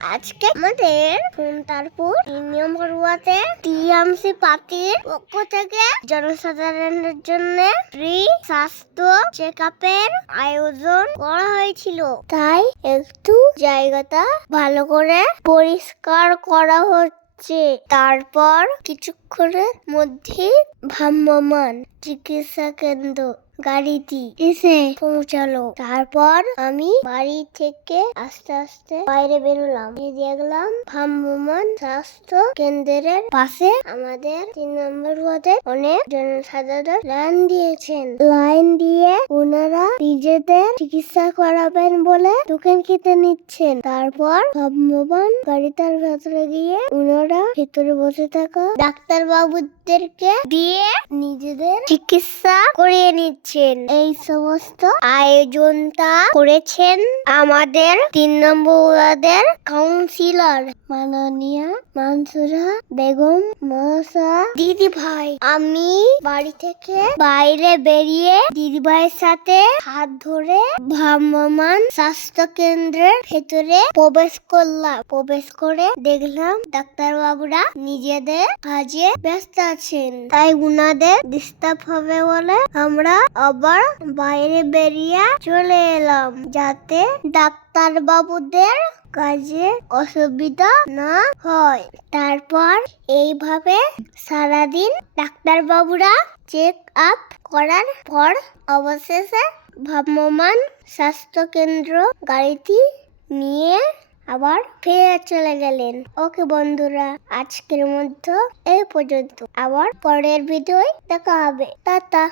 আজকে আমাদের তারপর 3 নম্বর ওয়ার্ডে টিএমসি পার্টির পক্ষ থেকে জনসাধারণের জন্য ফ্রি স্বাস্থ্য চেকআপের আয়োজন করা হয়েছিল। তাই একটু জায়গাটা ভালো করে পরিষ্কার করা হচ্ছে। তারপর কিছুক্ষণের মধ্যে ভ্রাম্যমাণ চিকিৎসা কেন্দ্র গাড়িটি এসে পৌঁছালো। তারপর আমি বাড়ি থেকে আস্তে আস্তে বাইরে বেরোলাম। দেখলাম ভ্রাম্যমাণ স্বাস্থ্য কেন্দ্রের পাশে আমাদের 3 নম্বর ওয়ার্ডে অনেক জনসাধারণ লাইন দিয়ে ওনারা নিজেদের চিকিৎসা করাবেন বলে টোকেন কেটে নিচ্ছেন। তারপর ভ্রাম্যমাণ গাড়িটার ভেতরে গিয়ে ওনারা ভেতরে বসে থাকা ডাক্তার বাবুদেরকে দিয়ে নিজেদের চিকিৎসা করিয়ে নিচ্ছেন। এই সমস্ত আয়োজনটা করেছেন আমাদের 3 নম্বর ওয়ার্ডের কাউন্সিলর মাননীয়া মানসুরা বেগম মহাশয়া দিদি ভাই। আমি বাড়ি থেকে বাইরে বেরিয়ে দিদি ভাইয়ের সাথে হাত ধরে ভ্রাম্যমাণ স্বাস্থ্য কেন্দ্রের ভেতরে প্রবেশ করলাম। প্রবেশ করে দেখলাম ডাক্তার বাবুরা নিজেদের কাজে ব্যস্ত আছেন। তাই উনাদের ডিস্টার্ব হবে বলে আমরা আবার বাইরে বেরিয়ে চলে এলাম, যাতে ডাক্তার বাবুদের কাজে অসুবিধা না হয়। তারপর এইভাবে সারাদিন ডাক্তার বাবুরা চেক আপ করার পর অবশেষে ভ্রাম্যমাণ স্বাস্থ্য কেন্দ্র গাড়িটি নিয়ে আবার ফিরে চলে গেলেন। ওকে বন্ধুরা, আজকের মধ্যে এই পর্যন্ত। আবার পরের ভিডিওয় দেখা হবে। টাটা।